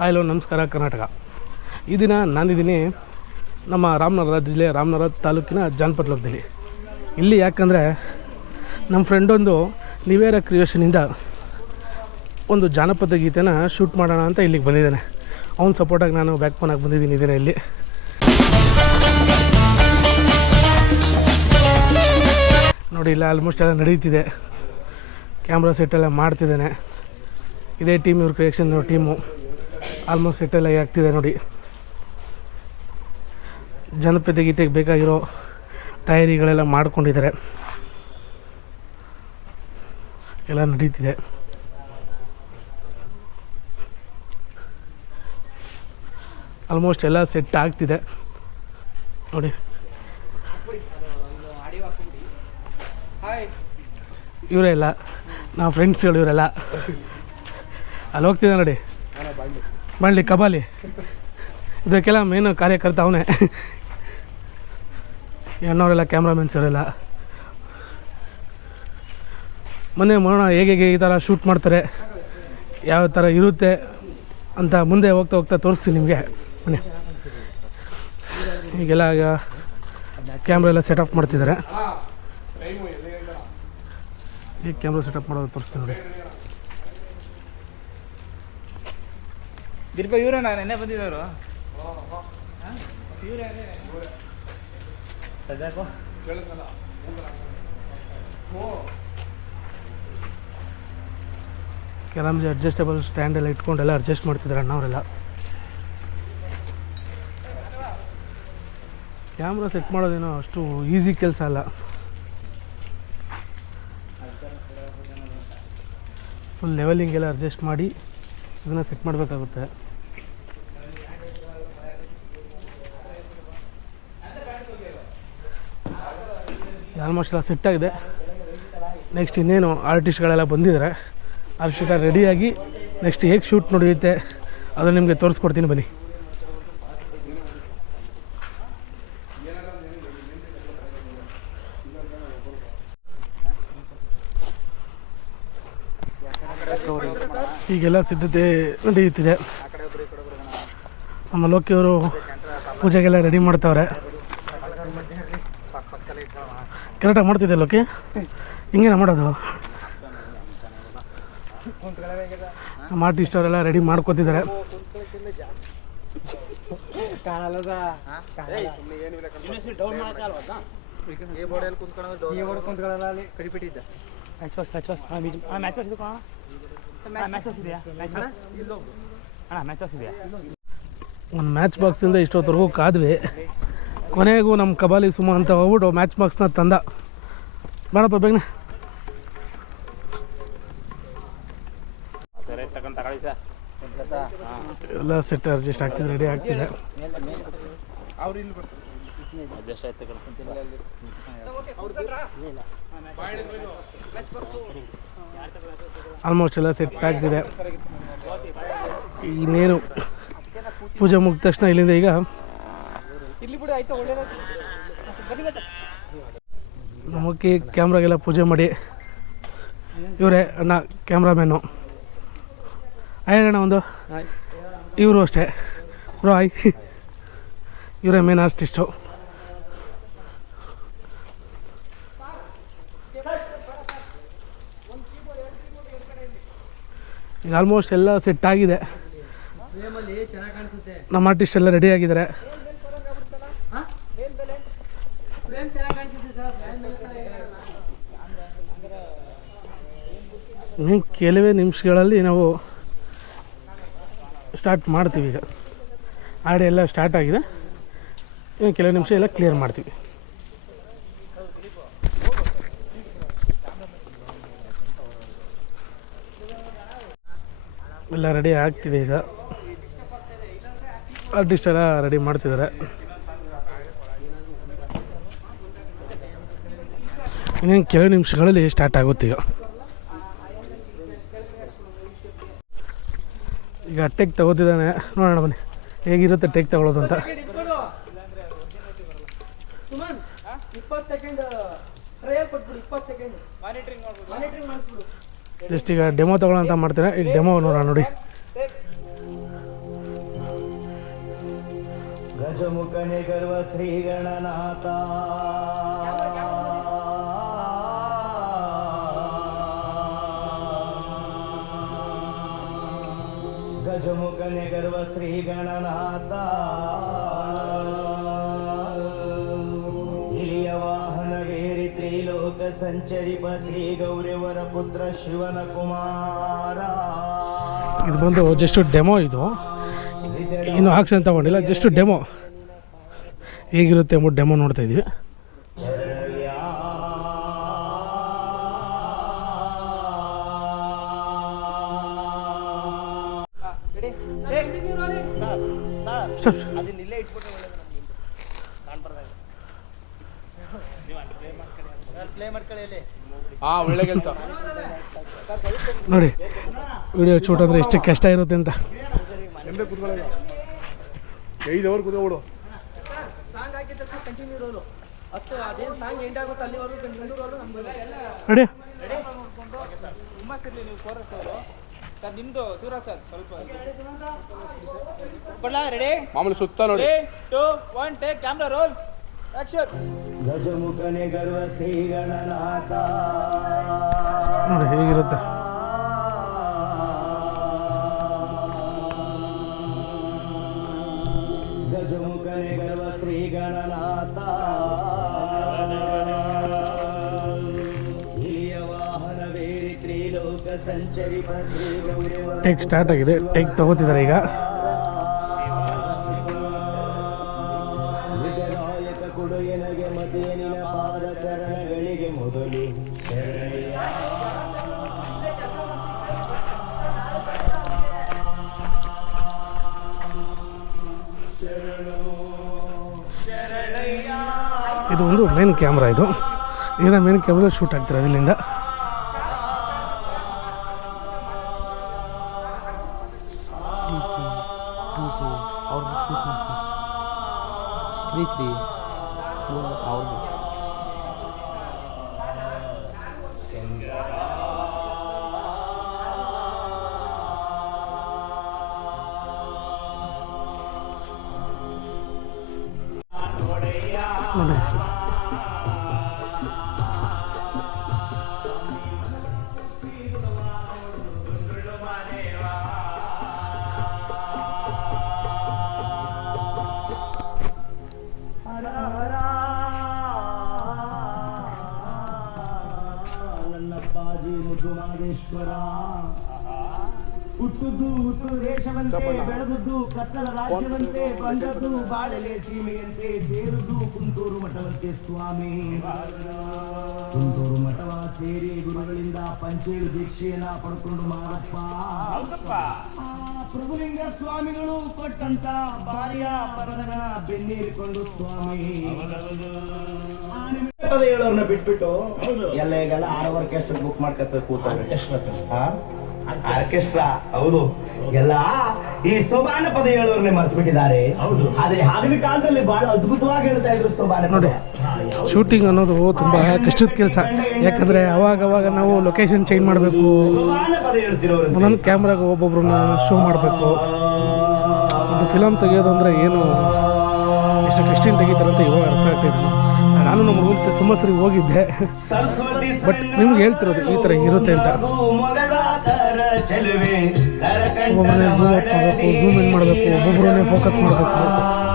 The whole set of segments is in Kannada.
ಹಲೋ ನಮಸ್ಕಾರ ಕರ್ನಾಟಕ. ಈ ದಿನ ನಾನಿದ್ದೀನಿ ನಮ್ಮ ರಾಮನಗರ ಜಿಲ್ಲೆ ರಾಮನಗರ ತಾಲೂಕಿನ ಜಾನಪದದಲ್ಲಿ. ಇಲ್ಲಿ ಯಾಕಂದರೆ ನಮ್ಮ ಫ್ರೆಂಡೊಂದು ನಿವೇರ ಕ್ರಿಯೇಷನಿಂದ ಒಂದು ಜಾನಪದ ಗೀತೆನ ಶೂಟ್ ಮಾಡೋಣ ಅಂತ ಇಲ್ಲಿಗೆ ಬಂದಿದ್ದಾನೆ. ಅವ್ನ ಸಪೋರ್ಟಾಗಿ ನಾನು ಬ್ಯಾಕ್ ಫೋನಾಗಿ ಬಂದಿದ್ದೀನಿ ಇದನ್ನು ಇಲ್ಲಿ. ನೋಡಿ ಇಲ್ಲ ಆಲ್ಮೋಸ್ಟ್ ಎಲ್ಲ ನಡೀತಿದೆ. ಕ್ಯಾಮ್ರಾ ಸೆಟ್ಟೆಲ್ಲ ಮಾಡ್ತಿದ್ದಾನೆ. ಇದೇ ಟೀಮ್ ಇವ್ರ ಕ್ರಿಯೇಷನ್ ಟೀಮು. ಆಲ್ಮೋಸ್ಟ್ ಸೆಟ್ಟೆಲ್ಲ ಆಗ್ತಿದೆ ನೋಡಿ. ಜನಪದ ಗೀತೆಗೆ ಬೇಕಾಗಿರೋ ತಯಾರಿಗಳೆಲ್ಲ ಮಾಡ್ಕೊಂಡಿದ್ದಾರೆ. ಎಲ್ಲ ನಡೀತಿದೆ. ಆಲ್ಮೋಸ್ಟ್ ಎಲ್ಲ ಸೆಟ್ ಆಗ್ತಿದೆ ನೋಡಿ. ಇವರೆಲ್ಲ ನಾವು ಫ್ರೆಂಡ್ಸ್ಗಳು. ಇವರೆಲ್ಲ ಅಲ್ಲಿ ಹೋಗ್ತಿದ್ದೆ ನೋಡಿ, ಮಾಡಲಿ ಕಬಾಲಿ ಇದಕ್ಕೆಲ್ಲ ಮೇನು ಕಾರ್ಯಕರ್ತ ಅವನೇ. ಅಣ್ಣವರೆಲ್ಲ ಕ್ಯಾಮ್ರಾಮೆನ್ಸ್ ಅವರೆಲ್ಲ ಮೊನ್ನೆ ನೋಡೋಣ ಹೇಗೆ ಈ ಥರ ಶೂಟ್ ಮಾಡ್ತಾರೆ, ಯಾವ ಥರ ಇರುತ್ತೆ ಅಂತ ಮುಂದೆ ಹೋಗ್ತಾ ಹೋಗ್ತಾ ತೋರಿಸ್ತೀನಿ ನಿಮಗೆ. ಮೊನ್ನೆ ಈಗೆಲ್ಲ ಕ್ಯಾಮ್ರಾ ಎಲ್ಲ ಸೆಟಪ್ ಮಾಡ್ತಿದ್ದಾರೆ. ಈಗ ಕ್ಯಾಮ್ರಾ ಸೆಟಪ್ ಮಾಡೋದು ತೋರಿಸ್ತೀನಿ ನೋಡಿ. ದೀರ್ಘ ಇವರೇ ನಾನು ನೆನ್ನೆ ಬಂದಿದ್ದವರು. ಕೆಲವೊಂದು ಅಡ್ಜಸ್ಟಬಲ್ ಸ್ಟ್ಯಾಂಡೆಲ್ಲ ಇಟ್ಕೊಂಡೆಲ್ಲ ಅಡ್ಜಸ್ಟ್ ಮಾಡ್ತಿದ್ದಾರೆ ಅಣ್ಣವರೆಲ್ಲ. ಕ್ಯಾಮ್ರಾ ಸೆಟ್ ಮಾಡೋದೇನೋ ಅಷ್ಟು ಈಸಿ ಕೆಲಸ ಅಲ್ಲ. ಫುಲ್ ಲೆವೆಲಿಂಗೆಲ್ಲ ಅಡ್ಜಸ್ಟ್ ಮಾಡಿ ಇದನ್ನು ಸೆಟ್ ಮಾಡಬೇಕಾಗುತ್ತೆ. ಆಲ್ಮೋಸ್ಟ್ ಎಲ್ಲ ಸೆಟ್ ಆಗಿದೆ. ನೆಕ್ಸ್ಟ್ ಇನ್ನೇನು ಆರ್ಟಿಸ್ಟ್ಗಳೆಲ್ಲ ಬಂದಿದ್ದಾರೆ. ಆರ್ಟಿಸ್ಟ್ ರೆಡಿಯಾಗಿ ನೆಕ್ಸ್ಟ್ ಹೇಗೆ ಶೂಟ್ ನಡೆಯುತ್ತೆ ಅದನ್ನು ನಿಮಗೆ ತೋರಿಸ್ಕೊಡ್ತೀನಿ ಬನ್ನಿ. ಈಗೆಲ್ಲ ಸಿದ್ಧತೆ ನಡೆಯುತ್ತಿದೆ. ನಮ್ಮ ಲೋಕಿಯವರು ಪೂಜೆಗೆಲ್ಲ ರೆಡಿ ಮಾಡ್ತಾವ್ರೆ. ಕರೆಕ್ಟಾಗಿ ಮಾಡ್ತಿದ್ದೆ ಲೋಕಿ, ಹಿಂಗೇನ ಮಾಡೋದು. ನಮ್ಮ ಆರ್ಟಿಸ್ಟ್ ಅವರೆಲ್ಲ ರೆಡಿ ಮಾಡ್ಕೋತಿದ್ದಾರೆ. ಒಂದು ಮ್ಯಾಚ್ ಬಾಕ್ಸಿಂದ ಇಷ್ಟೊತ್ತರೆಗೂ ಕಾದ್ವಿ. ಕೊನೆಗೂ ನಮ್ಮ ಕಬಾಲಿ ಸುಮ ಅಂತ ಹೋಗ್ಬಿಟ್ಟು ಮ್ಯಾಚ್ ಬಾಕ್ಸ್ನ ತಂದ. ಬೇಡಪ್ಪ ಬೇಗನೆ. ಎಲ್ಲ ಸೆಟ್ ಅಡ್ಜಸ್ಟ್ ಆಗ್ತಿದೆ, ರೆಡಿ ಆಗ್ತಿದೆ. ಆಲ್ಮೋಸ್ಟ್ ಎಲ್ಲ ಸೆಟ್ ಆಗ್ತಿದೆ. ಇನ್ನೇನು ಪೂಜೆ ಮುಗಿದ ತಕ್ಷಣ ಇಲ್ಲಿಂದ ಈಗ ನಮಗೆ ಕ್ಯಾಮ್ರಾಗೆಲ್ಲ ಪೂಜೆ ಮಾಡಿ ಇವರೇ ಅಣ್ಣ ಕ್ಯಾಮ್ರಾಮ್ಯಾನು. ಅಣ್ಣ ಒಂದು ಇವರು ಅಷ್ಟೇ ಬ್ರೋ ಆಯ್. ಇವರೇ ಮೇನ್ ಆರ್ಟಿಸ್ಟು. ಈಗ ಆಲ್ಮೋಸ್ಟ್ ಎಲ್ಲ ಸೆಟ್ ಆಗಿದೆ. ನಮ್ಮ ಆರ್ಟಿಸ್ಟ್ ಎಲ್ಲ ರೆಡಿ ಆಗಿದ್ದಾರೆ. ಕೆಲವೇ ನಿಮಿಷಗಳಲ್ಲಿ ನಾವು ಸ್ಟಾರ್ಟ್ ಮಾಡ್ತೀವಿ. ಈಗ ಆಡಿ ಎಲ್ಲ ಸ್ಟಾರ್ಟ್ ಆಗಿದೆ. ಇನ್ನು ಕೆಲವು ನಿಮಿಷ ಎಲ್ಲ ಕ್ಲಿಯರ್ ಮಾಡ್ತೀವಿ. ಎಲ್ಲ ರೆಡಿ ಆಗ್ತಿದೆ. ಈಗ ಆರ್ಟಿಸ್ಟ್ ಎಲ್ಲ ರೆಡಿ ಮಾಡ್ತಿದ್ದಾರೆ. ಇನ್ನೇನು ಕೆಲವು ನಿಮಿಷಗಳಲ್ಲಿ ಸ್ಟಾರ್ಟ್ ಆಗುತ್ತೆ. ಈಗ ಟೇಕ್ ತಗೋತಿದ್ದಾನೆ. ನೋಡೋಣ ಬನ್ನಿ ಹೇಗಿರುತ್ತೆ ಟೇಕ್ ತಗೊಳ್ಳೋದು ಅಂತ. ಜಸ್ಟ್ ಈಗ ಡೆಮೋ ತೊಗೊಳ್ಳೋ ಅಂತ ಮಾಡ್ತೀನಿ. ಈಗ ಡೆಮೋ ನೋಡೋಣ ನೋಡಿ. ಗಜಮುಖನೆ ಗರ್ವ ಶ್ರೀ ಗಣನಾಥ ಗಜಮುಖನೆ ಗರ್ವ ಶ್ರೀ ಗಣನಾಥ ಇಲಿಯ ವಾಹನವೇರಿ ತ್ರಿಲೋಕ ಸಂಚರಿಪ ಶ್ರೀ ಗೌರವರ ಪುತ್ರ ಶಿವನ ಕುಮಾರ. ಇದು ಬಂದು ಜಸ್ಟ್ ಡೆಮೋ, ಇದು ಇನ್ನು ಆಕ್ಷನ್ ತಗೊಂಡಿಲ್ಲ, ಜಸ್ಟ್ ಡೆಮೋ ಹೇಗಿರುತ್ತೆ ಎಂಬುದು ಡೆಮೋ ನೋಡ್ತಾ ಇದ್ದೀವಿ. ನೋಡಿ ವಿಡಿಯೋ ಶೂಟ್ ಅಂದರೆ ಎಷ್ಟು ಕಷ್ಟ ಇರುತ್ತೆ ಅಂತ. ಮಾಮೂಲಿ ಸುತ್ತ ನೋಡಿ. ಗಜಮುಖನೆ ಗರ್ವ ಶ್ರೀ ಗಣನಾಥ ನೋಡಿ ಹೇಗಿರುತ್ತೆ. ಗಜಮುಖನೆ ಗರ್ವ ಶ್ರೀ ಗಣನಾಥ ಇಲಿಯ ವಾಹನವೇರಿ ತ್ರಿಲೋಕ ಸಂಚರಿಪ ಶ್ರೀ ಗೌರವ. ಟೇಕ್ ಸ್ಟಾರ್ಟ್ ಆಗಿದೆ, ಟೇಕ್ ತಗೋತಿದ್ದಾರೆ ಈಗ. ವಿಜಯನಾಯಕ ಕೊಡುಯನಗೆ ಮತೆ ನಿನ ಪಾದ ಚರಣಗಳಿಗೆ ಮೊದಲು ಇದು ಒಂದು ಮೇನ್ ಕ್ಯಾಮ್ರಾ, ಇದು ಇದನ್ನ ಮೇನ್ ಕ್ಯಾಮ್ರಾ ಶೂಟ್ ಆಗ್ತಿರೋದು ಇಲ್ಲಿಂದ. ನೋಡಿ ನನ್ನಪ್ಪಾಜಿ ಮುದ್ದು ಮಹದೇಶ್ವರ ಹುಟ್ಟುದು ಹುಟ್ಟು ದೇಶವಂತೆ ಬೆಳೆದುದು ಕತ್ತಲ ರಾಜ್ಯವಂತೆ ಬಂದದ್ದು ಬಾಳೆಲೆ ಸೀಮೆಯಂತೆ ಸೇರುದು ಕುಂತೂರು ಮಠವಂತೆ ಸ್ವಾಮಿ. ಕುಂತೂರು ಮಠವ ಸೇರಿ ಗುರುಗಳಿಂದ ಪಂಚೇಳು ದೀಕ್ಷೆಯನ್ನ ಪಡ್ಕೊಂಡು ಮಾಡಪ್ಪ. ಪ್ರಭುಲಿಂಗ ಸ್ವಾಮಿಗಳು ಕೊಟ್ಟಂತ ಬಾರಿಯ ಪದನ ಬೆನ್ನೇರಿಕೊಂಡು ಸ್ವಾಮಿ. ಹೇಳೋರ್ನ ಬಿಟ್ಬಿಟ್ಟು ಎಲ್ಲ ಈಗೆಲ್ಲ ಆರ್ಕೆಸ್ಟ್ರಾ ಬುಕ್ ಮಾಡ್ಕೊತ ಆರ್ಕೆಸ್ಟ್ರಾ ಹೌದು ಎಲ್ಲ ಈ ಸೋಬಾನ ಪದ ಹೇಳೋರ್ನೆ ಮರ್ತು ಬಿಟ್ಟಿದ್ದಾರೆ. ಆದ್ರೆ ಆಗಿನ ಕಾಲದಲ್ಲಿ ಬಹಳ ಅದ್ಭುತವಾಗಿ ಹೇಳ್ತಾ ಇದ್ರು ಸೋಬಾನ ನೋಡಿ. ಶೂಟಿಂಗ್ ಅನ್ನೋದು ತುಂಬ ಕಷ್ಟದ ಕೆಲಸ, ಯಾಕಂದರೆ ಅವಾಗ ನಾವು ಲೊಕೇಶನ್ ಚೇಂಜ್ ಮಾಡಬೇಕು, ಒಂದೊಂದು ಕ್ಯಾಮ್ರಾಗ ಒಬ್ಬೊಬ್ರನ್ನ ಶೋ ಮಾಡಬೇಕು. ಒಂದು ಫಿಲಮ್ ತೆಗೆಯೋದು ಅಂದರೆ ಏನು ಎಷ್ಟು ಕಷ್ಟಿನ ತೆಗಿತಾರೆ ಅಂತ ಇವಾಗ ಅರ್ಥ ಆಗ್ತಾಯಿದ್ರು. ನಾನು ನಮ್ಮ ರೂಮ್ ಸುಮಾರು ಸರಿ ಹೋಗಿದ್ದೆ, ಬಟ್ ನಿಮ್ಗೆ ಹೇಳ್ತಿರೋದು ಈ ಥರ ಇರುತ್ತೆ ಅಂತ. ಒಬ್ಬೊಬ್ಬರನ್ನೇ ಝೂಮ್ ಔಟ್ ಮಾಡಬೇಕು, ಝೂಮ್ ಇನ್ ಮಾಡಬೇಕು, ಒಬ್ಬೊಬ್ಬರನ್ನೇ ಫೋಕಸ್ ಮಾಡಬೇಕು,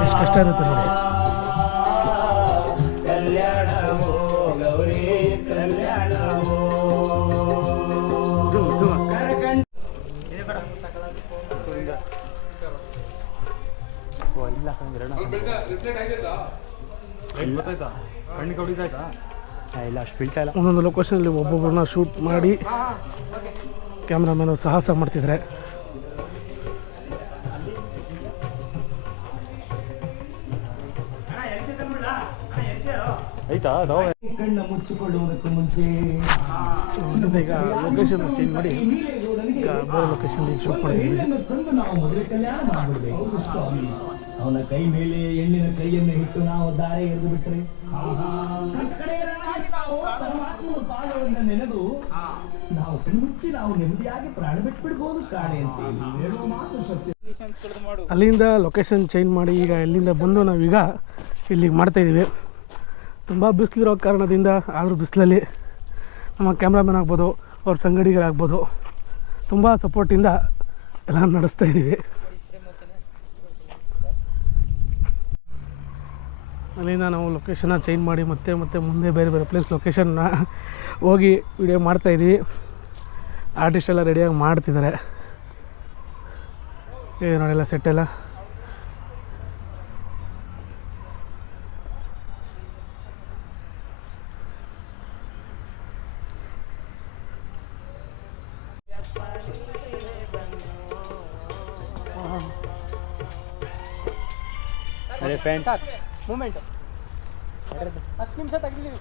ಎಷ್ಟು ಕಷ್ಟ ಇರುತ್ತೆ ನೋಡಿ. ಒಂದೊಂದು ಲೊಕೇಶನಲ್ಲಿ ಒಬ್ಬೊಬ್ಬರನ್ನ ಶೂಟ್ ಮಾಡಿ ಕ್ಯಾಮ್ರಾಮನ್ ಸಾಹಸ ಮಾಡ್ತಿದ್ದಾರೆ. ಕಣ್ಣ ಮುಚ್ಚಿಕೊಳ್ಳುವುದಕ್ಕೂ ಮುಂಚೆ ಈಗ ಲೊಕೇಶನ್ ಚೇಂಜ್ ಮಾಡಿ ಈಗ ಬೇರೆ ಲೊಕೇಶನ್ ಶೂಟ್ ಮಾಡ್ತಿದ್ದೀವಿ. ತಂದು ನಾವು ಮದುವೆ ಕಲ್ಯಾಣ ಮಾಡಿಬಿಡ್ಬೇಕು. ಅವನ ಕೈ ಮೇಲೆ ಹೆಣ್ಣಿನ ಕೈಯನ್ನು ಇಟ್ಟು ನಾವು ದಾರಿ ಎರೆದು ಬಿಟ್ರೆ ನಾವು ಪರಮಾತ್ಮನ ಪಾದವನ್ನು ನೆನೆದು ನಾವು ಕಣ್ಮುಚ್ಚಿ ನಾವು ನೆಮ್ಮದಿಯಾಗಿ ಪ್ರಾಣ ಬಿಟ್ಬಿಡ್ಬೋದು ಕಾಣೆ ಅಂತ ಹೇಳುವ ಮಾತು ಸತ್ಯ. ಅಲ್ಲಿಂದ ಲೊಕೇಶನ್ ಚೇಂಜ್ ಮಾಡಿ ಈಗ ಇಲ್ಲಿಂದ ಬಂದು ನಾವೀಗ ಇಲ್ಲಿಗೆ ಮಾಡ್ತಾಯಿದ್ದೀವಿ. ತುಂಬ ಬಿಸಿಲಿರೋ ಕಾರಣದಿಂದ ಆದರೂ ಬಿಸಿಲಲ್ಲಿ ನಮ್ಮ ಕ್ಯಾಮ್ರಾಮನ್ ಆಗ್ಬೋದು, ಅವ್ರ ಸಂಗಡಿಗರಾಗ್ಬೋದು, ತುಂಬ ಸಪೋರ್ಟಿಂದ ಎಲ್ಲ ನಡೆಸ್ತಾಯಿದ್ದೀವಿ. ಅಲ್ಲಿಂದ ನಾವು ಲೊಕೇಶನ್ನ ಚೇಂಜ್ ಮಾಡಿ ಮತ್ತೆ ಮುಂದೆ ಬೇರೆ ಬೇರೆ ಪ್ಲೇಸ್ ಲೊಕೇಶನ್ನ ಹೋಗಿ ವಿಡಿಯೋ ಮಾಡ್ತಾಯಿದ್ದೀವಿ. ಆರ್ಟಿಸ್ಟ್ ಎಲ್ಲ ರೆಡಿಯಾಗಿ ಮಾಡ್ತಿದ್ದಾರೆ. ನೋಡೆಲ್ಲ ಸೆಟ್ಟೆಲ್ಲ ಅರೆ ಫ್ರೆಂಡ್ಸ್ ಮೂಮೆಂಟ್ 10 ನಿಮಿಷ ತೆಗಿದ್ದೀವಿ.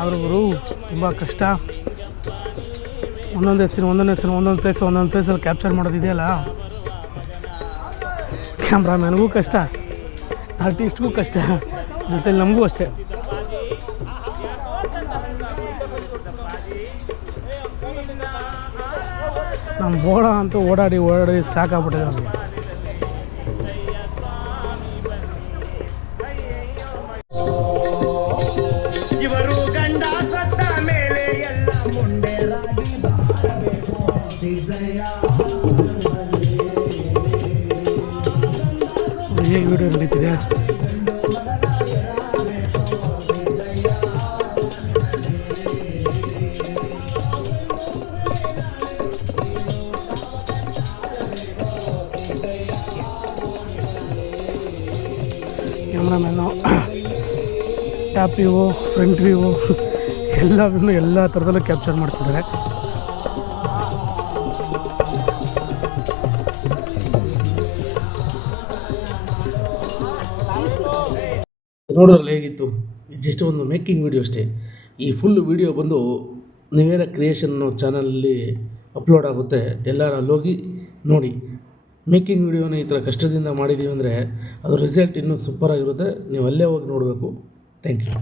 ಆದರೂ ತುಂಬ ಕಷ್ಟ. ಒಂದೊಂದು ಪ್ಲೇಸಲ್ಲಿ ಕ್ಯಾಪ್ಚರ್ ಮಾಡೋದಿದೆಯಲ್ಲ, ಕ್ಯಾಮ್ರಾಮ್ಯಾನ್ಗೂ ಕಷ್ಟ, ಆರ್ಟಿಸ್ಟ್ಗೂ ಕಷ್ಟ, ಜೊತೆಲಿ ನಮಗೂ ಅಷ್ಟೇ. ನಮ್ಮ ಬೋಡ ಅಂತೂ ಓಡಾಡಿ ಸಾಕಾಗ್ಬಿಟ್ಟಿದೆ ನಮಗೆ. ಇವರು ಗಂಡ ಸತ್ತ ಮೇಲೆ ಎಲ್ಲ ಮುಂಡೆರಾಗಿ ಬಾಳಬೇಕು. ಹೇಗೆ ವಿಡಿಯೋ ನಡೀತಿದೆ. Cameraman top view, front view ಎಲ್ಲ ಥರದಲ್ಲೂ ಕ್ಯಾಪ್ಚರ್ ಮಾಡ್ತಿದ್ದಾರೆ. ನೋಡೋದ್ರಲ್ಲಿ ಹೇಗಿತ್ತು, ಜಸ್ಟ್ ಒಂದು ಮೇಕಿಂಗ್ ವಿಡಿಯೋ ಅಷ್ಟೇ. ಈ ಫುಲ್ ವಿಡಿಯೋ ಬಂದು ನಿವೇರ ಕ್ರಿಯೇಷನ್ ಅನ್ನೋ ಚಾನಲಲ್ಲಿ ಅಪ್ಲೋಡ್ ಆಗುತ್ತೆ. ಎಲ್ಲರೂ ಅಲ್ಲೋಗಿ ನೋಡಿ. ಮೇಕಿಂಗ್ ವಿಡಿಯೋನ ಈ ಥರ ಕಷ್ಟದಿಂದ ಮಾಡಿದ್ದೀವಿ ಅಂದರೆ ಅದು ರಿಸಲ್ಟ್ ಇನ್ನೂ ಸೂಪರಾಗಿರುತ್ತೆ. ನೀವು ಅಲ್ಲೇ ಹೋಗಿ ನೋಡಬೇಕು. Thank you.